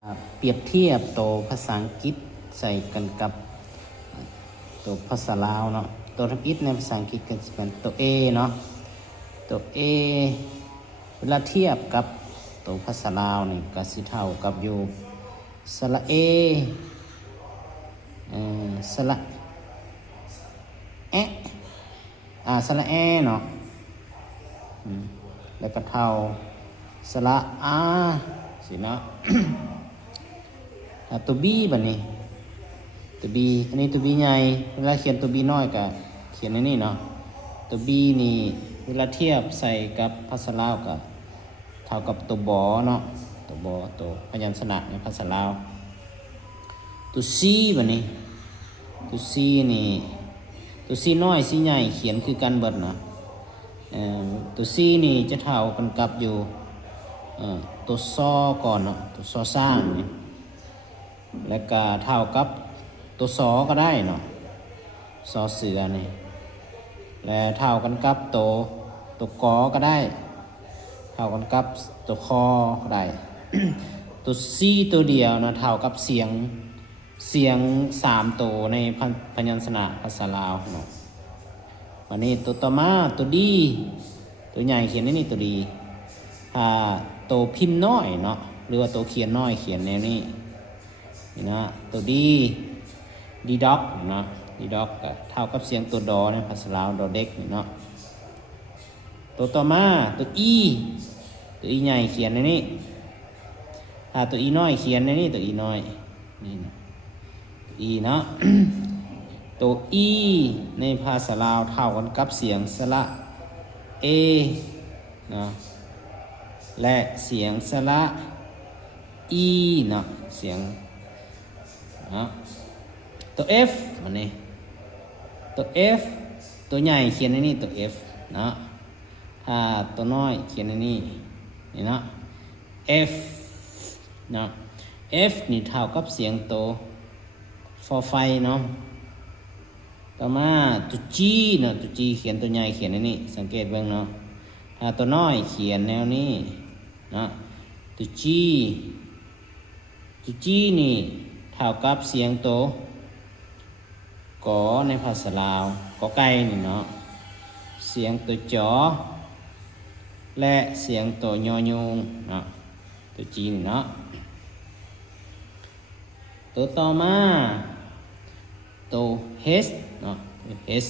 เปรียบเทียบตัวภาษาอังกฤษใส่กันกับตัวภาษาลาวเนาะตัวทับอิฐในภาษาอังกฤษก็จะเป็นตัว A เนาะตัว A เวลาเทียบกับตัวภาษาลาวนี่ก็สิเท่ากับอยู่สระ A สระแอะสระแอเนาะแล้วก็เท่าสระอาสิเนาะ ตัว B แบบนี้ตัว B อันนี้ตัว B ใหญ่เวลาเขียนตัว B น้อยก็เขียนในนี่เนาะตัว B นี่เวลาเทียบใส่กับภาษาลาวก็เท่ากับตัวบอเนาะตัวบอตัวพยัญชนะในภาษาลาวตัว C แบบนี้ตัว C นี่ตัว C น้อย C ใหญ่เขียนคือกันเบิดเนาะตัว C นี่จะเท่ากันกับอยู่ตัวซอก่อนเนาะตัวซอสร้างนี่แล้วก็เท่ากับตัวสอก็ได้เนาะสอเสือนี่และเท่ากันกับตัวกอก็ได้เท่ากันกับตัวคอก็ได้ ตัวซีตัวเดียวนะเท่ากับเสียง3ตัวในพยัญชนะภาษาลาวเนาะวันนี้ตัวต่อมาตัวดีตัวใหญ่เขียนในนี่ตัวดีตัวพิมพ์น้อยเนาะหรือว่าตัวเขียนน้อยเขียนในนี่นะตัวดีด็อกเนาะดีด็อกก็เท่ากับเสียงตัวดอในภาษาลาวดอเด็กเนาะตัวต่อมาตัวอีใหญ่เขียนในนี้ตัวอีน้อยเขียนในนี้ตัวอีน้อยนี่นะอีเนาะ ตัวอีในภาษาลาวเท่ากันกับเสียงสระเอเนาะและเสียงสระอีเนาะเสียงตัว F มันนี่ตัว F ตัวใหญ่เขียนในนี่ตัว F เนาะตัวน้อยเขียนในนี่เนาะ F เนาะ F นี่เท่ากับเสียงตัวฟอไฟเนาะต่อมาตัว G เนาะตัว G เขียนตัวใหญ่เขียนในนี่สังเกตเบิ่งเนาะตัวน้อยเขียนแนวนี้เนาะตัว G นี่เท่ากับเสียงตัวกอในภาษาลาวกอไก่นี่เนาะเสียงตัวจอและเสียงตัวยอยุงเนาะตัวจีนเนาะตัวต่อมาตัวเฮสเนาะเฮส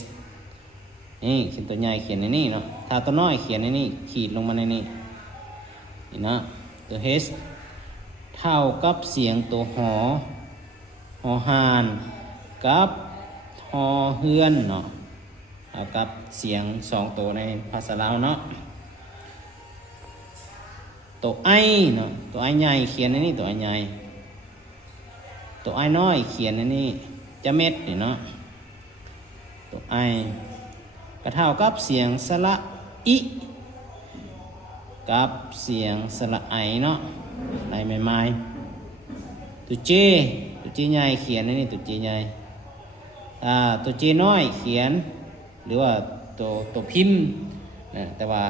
นี่เขียนตัวใหญ่เขียนในนี่เนาะถ้าตัวน้อยเขียนในนี่ขีดลงมาในนี่เนาะตัวเฮสเท่ากับเสียงตัวหอหานกับหอเฮือนเนาะเท่ากับเสียง2ตัวในภาษาลาวเนาะตัวไอเนาะตัวไอใหญ่เขียนในนี่ตัวไอใหญ่ตัวไอน้อยเขียนในนี่จะเม็ดนี่เนาะตัวไอก็เท่ากับเสียงสระอิกับเสียงสระไอเนาะในไม้ตัวเจใหญ่เขียนในนี่ตัวเจใหญ่ตัวเจน้อยเขียนหรือว่าตัวพิมพ์นะแต่ว่า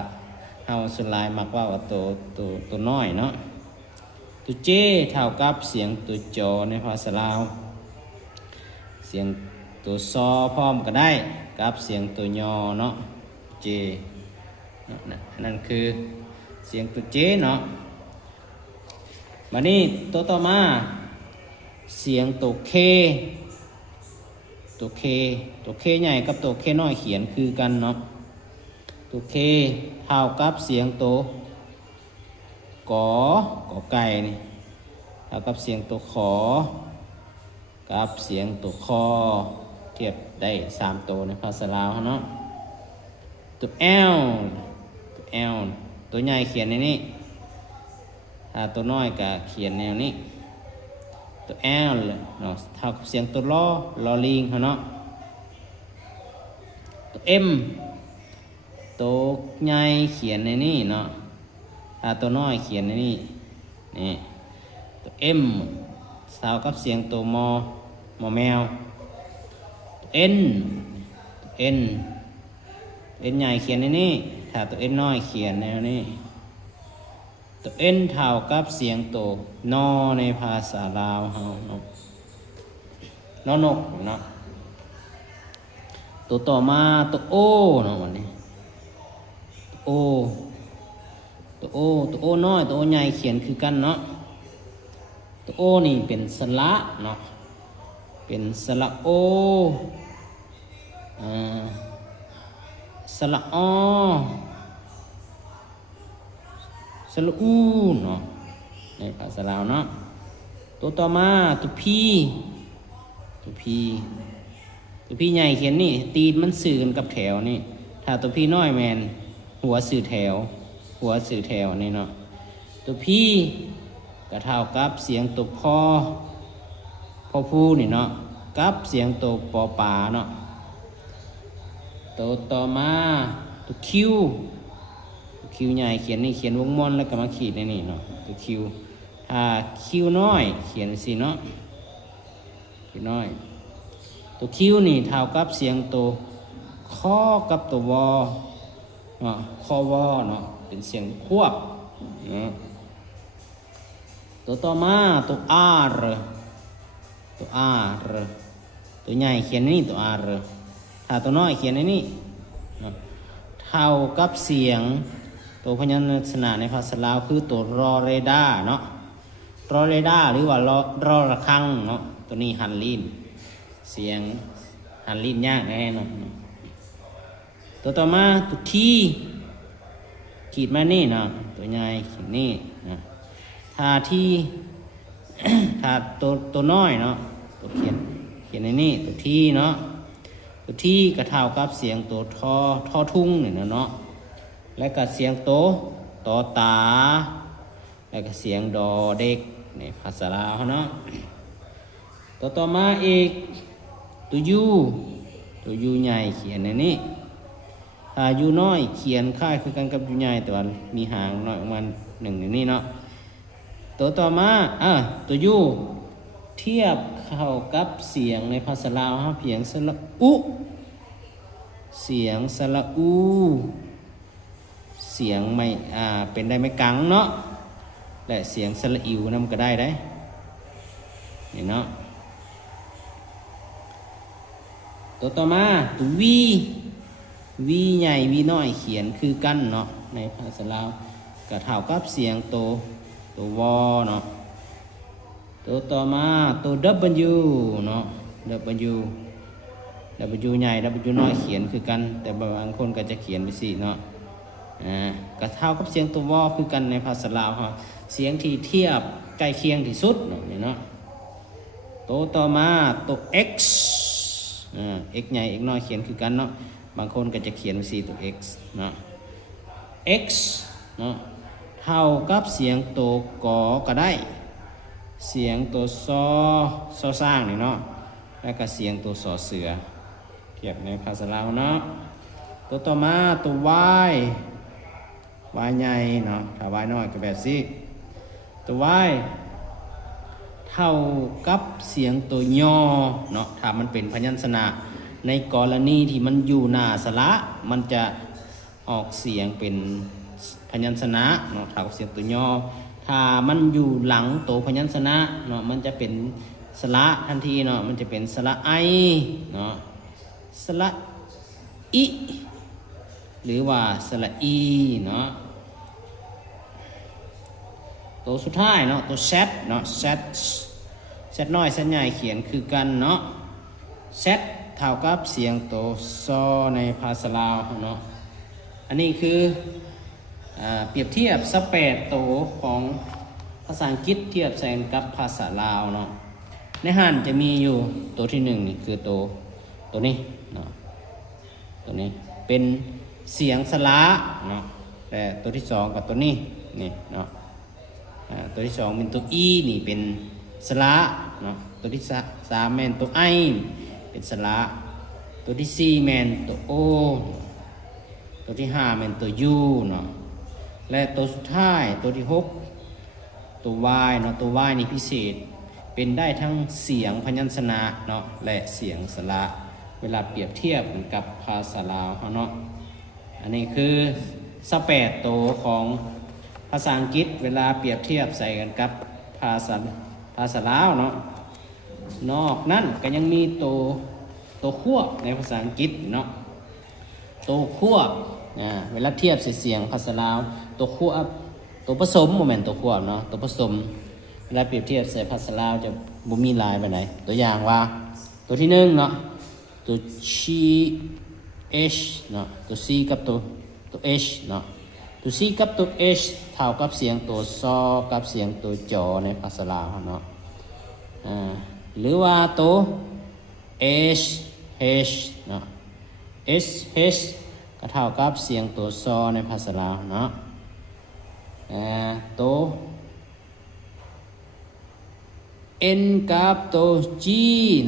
เอาส่วนลายมักว่าตัวน้อยเนาะตัวเจเท่ากับเสียงตัวจอในภาษาลาวเสียงตัวซอพร้อมก็ได้กับเสียงตัวยอเนาะเจนั่นคือเสียงตัวเจเนาะมานี่ตัวต่อมาเสียงตัวเคใหญ่กับตัวเคน้อยเขียนคือกันเนาะตัวเคเท่ากับเสียงตัวกอไก่นี่เท่ากับเสียงตัวขอกับเสียงตัวคอเทียบได้3ตัวในภาษาลาวเนาะตัว L ตัวใหญ่เขียนในนี้ถ้าตัวน้อยก็เขียนแนวนี้ตัว L เนาะเท่ากับเสียงตัวลอลิงเนาะตัว M ตัวใหญ่เขียนในนี้เนาะถ้าตัวน้อยเขียนในนี้นี่ตัว M เท่ากับเสียงตัวมอแมวตัว N ใหญ่เขียนในนี้ถ้าตัว N น้อยเขียนแนวนี้ ตัว n เท่ากับเสียงตัวนอในภาษาลาวเฮาเนาะนอนกเนาะตัวต่อมาตัวโอเนาะวันนี้โอตัวโอตัวโอน้อยตัวโอใหญ่เขียนคือกันเนาะตัวโอนี่เป็นสระเนาะเป็นสระโอสระอสระอูเนาะในภาษาลาวเนาะตัวต่อมาตัวพีตัวพีใหญ่เขียนนี่ตีนมันสื่อกันกับแถวนี่ถ้าตัวพีน้อยแมนหัวสื่อแถวนี่เนาะตัวพีก็เท่ากับเสียงตัวพอพูนี่เนาะกับเสียงตัวปอปาเนาะตัวต่อมาตัวคิวใหญ่เขียนนี่เขียนวงม่อนแล้วก็มาขีดในนี่เนาะตัวคิวถ้าคิวน้อยเขียนสิเนาะคิวน้อยตัวคิวนี่เท่ากับเสียงตัวข้อกับตัววอเนาะข้อวอเนาะเป็นเสียงควบเนาะตัวต่อมาตัว R ตัวใหญ่เขียนนี่ตัว R ถ้าตัวน้อยเขียนในนี่เท่ากับเสียงตัวพยัญชนะในภาษาลาวคือตัวรอเรดาเนาะรอเรดาหรือว่ารอระฆังเนาะตัวนี้หันลิ้นเสียงหันลิ้นยากแน่เนาะตัวต่อมาตัวทีขีดมานี่เนาะตัวใหญ่ขีดนี่นะถ้าที่ ถ้าตัวน้อยเนาะตัวเขียนในนี่ตัวที่เนาะตัวที่ก็เท่ากับเสียงตัวทอทุ่งนี่เนาะและก็เสียงโตตอตาและก็เสียงดอเด็กในภาษาลาวเนาะตัวต่อมาอีกตัวยูใหญ่เขียนในนี้ถ้ายูน้อยเขียนคล้ายคือกันกับยูใหญ่แต่ว่ามีหางน้อยประมาณหนึ่งในนี้เนาะตัวต่อมาตัวยูเทียบเข้ากับเสียงในภาษาลาวครับเสียงสระอุเสียงสระอูเสียงไม่เป็นได้ไม่กังเนาะและเสียงสระอิวนำก็ได้นี่เนาะตัวต่อมาตัววีใหญ่วีน้อยเขียนคือกันเนาะในภาษาลาวก็เท่ากับเสียงตัววอเนาะตัวต่อมาตัว W เนาะ W ใหญ่ W น้อยเขียนคือกันแต่บางคนก็จะเขียนไปสิเนาะก็เท่ากับเสียงตัววอคือกันในภาษาลาวครับเสียงที่เทียบใกล้เคียงที่สุดเนาะตัวต่อมาตัว X X ใหญ่ X น้อยเขียนคือกันเนาะบางคนก็จะเขียนไปสิตัว X เนาะ X เนาะเท่ากับเสียงตัวกอก็ได้เสียงตัวซอสร้างนี่เนาะแล้วก็เสียงตัวสอเสือเทียบในภาษาลาวเนาะตัวต่อมาตัว Y ใหญ่เนาะถ้า Y น้อยก็แบบสิตัว Y เท่ากับเสียงตัวยอเนาะถ้ามันเป็นพยัญชนะในกรณีที่มันอยู่หน้าสระมันจะออกเสียงเป็นพยัญชนะเนาะเท่ากับเสียงตัวยอถ้ามันอยู่หลังตัวพยัญชนะเนาะมันจะเป็นสระทันทีเนาะมันจะเป็นสระไอเนาะสระอิหรือว่าสระอีเนาะตัวสุดท้ายเนาะตัวแซดเนาะแซดน้อยแซดใหญ่เขียนคือกันเนาะแซดเท่ากับเสียงตัวซอในภาษาลาวเนาะอันนี้คือเปรียบเทียบสเปดตัวของภาษาอังกฤษเทียบแซงกับภาษาลาวเนาะในหันจะมีอยู่ตัวที่หนึ่งนี่คือตัวนี้เนาะตัวนี้เป็นเสียงสระเนาะแต่ตัวที่สองกับตัวนี้นี่เนาะตัวที่สองเป็นตัวอีนี่เป็นสระเนาะตัวที่สามแมนตัวไอเป็นสระตัวที่สี่แมนตัวโอตัวที่ห้าแมนตัวยูเนาะและตัวสุดท้ายตัวที่หกตัว Y เนาะตัว Y นี่พิเศษเป็นได้ทั้งเสียงพยัญชนะเนาะและเสียงสระเวลาเปรียบเทียบกับภาษาลาวเนาะอันนี้คือสเปดตัวของ ภาษาอังกฤษเวลาเปรียบเทียบใส่กันกับภาษาลาวเนาะนอกนั้นก็ยังมีตัวควบในภาษาอังกฤษเนาะตัวควบเวลาเทียบเสียงภาษาลาวตัวควบตัวผสมโมเมนต์ตัวควบเนาะตัวผสมเวลาเปรียบเทียบใส่ภาษาลาวจะบ่มีลายไปไหนตัวอย่างว่าตัวที่หนึ่งเนาะตัว ch เนาะตัว c กับตัว h เนาะตัว c กับตัว h เท่ากับเสียงตัวซอกับเสียงตัวจอในภาษาลาวเนาะหรือว่าตัว h h เนาะ s h ก็เท่ากับเสียงตัวซอในภาษาลาวเนาะตัว n กับตัว g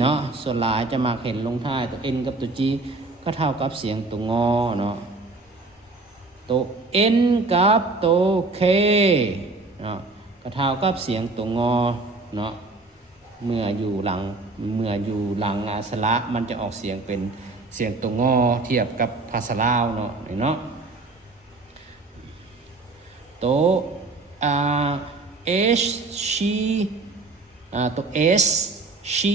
เนาะส่วนหลายจะมาเห็นลงท้ายตัว n กับตัว g ก็เท่ากับเสียงตัวงอเนาะตัว n กับตัว k เนาะก็เท่ากับเสียงตัวงอเนาะเมื่ออยู่หลังอาสระมันจะออกเสียงเป็นเสียงตัวงอเทียบกับภาษาลาวเนาะตัวh she ตัว s she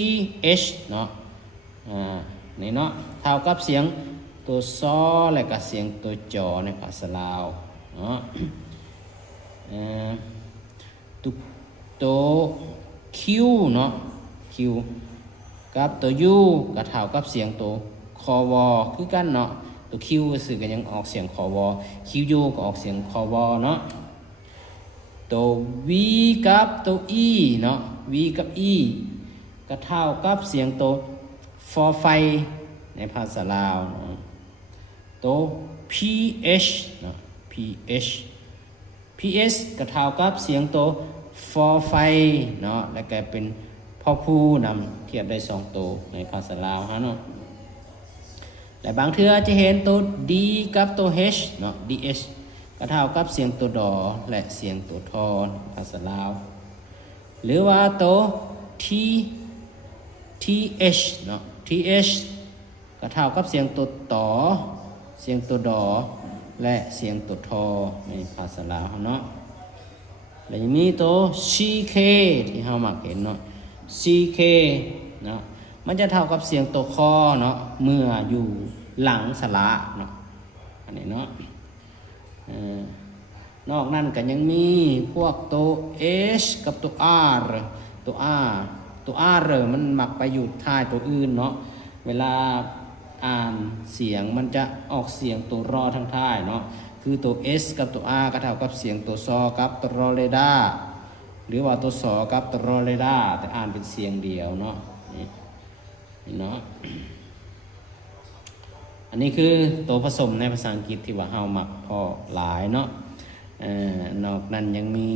h เนาะนี่เนาะเท่ากับเสียงตัวซอและกับเสียงตัวจอในภาษาลาวเนาะตัว q เนาะ q กับตัว u ก็เท่ากับเสียงตัวคอวอคือกันเนาะตัว q ก็คือก็ยังออกเสียงคอวอ qu ก็ออกเสียงคอวอเนาะตัว v กับตัว e เนาะ v กับ e ก็เท่ากับเสียงตัวฟอไฟในภาษาลาวตัว ph เนาะ ph ก็เท่ากับเสียงตัวฟอไฟเนาะแล้วก็เป็นพ่อผู้นำเทียบได้2ตัวในภาษาลาวฮะเนาะแต่บางเทื่อจะเห็นตัว d กับตัว h เนาะ dh ก็เท่ากับเสียงตัวดอและเสียงตัวทอภาษาลาวหรือว่าตัว th เนาะ th ก็เท่ากับเสียงตัวต่อเสียงตัวดอและเสียงตัวทอในภาษาลาวเนาะแล้วยังมีตัว ck ที่เรามักเห็นเนาะ ck เนาะมันจะเท่ากับเสียงตัวคอเนาะเมื่ออยู่หลังสระเนาะอันนี้เนาะนอกนั้นก็ยังมีพวกตัว h กับตัว r ตัว r มันมักไปอยู่ท้ายตัวอื่นเนาะเวลาอ่านเสียงมันจะออกเสียงตัวรอทางท้ายเนาะคือตัว s กับตัว r ก็เท่ากับเสียงตัวซอกับตัวรอเรดาหรือว่าตัวสอกับตัวรอเรดาแต่อ่านเป็นเสียงเดียวเนาะนี่เนาะอันนี้คือตัวผสมในภาษาอังกฤษที่ว่าเฮามักพอหลายเนาะนอกนั้นยังมี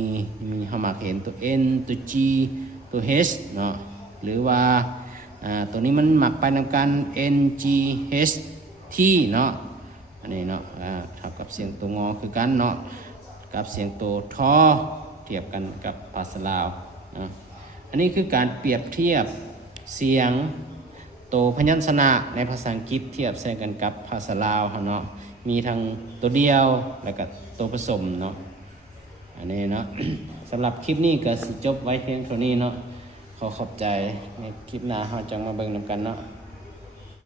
เฮามักเห็นตัว n ตัว g ตัว h เนาะหรือว่าตัวนี้มันมักไปนำกัน n g h t เนาะอันนี้เนาะเท่ากับเสียงตัวงอคือกันเนาะกับเสียงตัวทอเทียบกันกับภาษาลาวนะอันนี้คือการเปรียบเทียบเสียงตัวพยัญชนะในภาษาอังกฤษเทียบใส่กันกับภาษาลาวเนาะมีทั้งตัวเดียวแล้วก็ตัวผสมเนาะอันนี้เนาะ สำหรับคลิปนี้ก็สิจบไว้เพียงเท่านี้เนาะขอขอบใจในคลิปหน้าเราจะมาเบิ่งนำกันเนาะ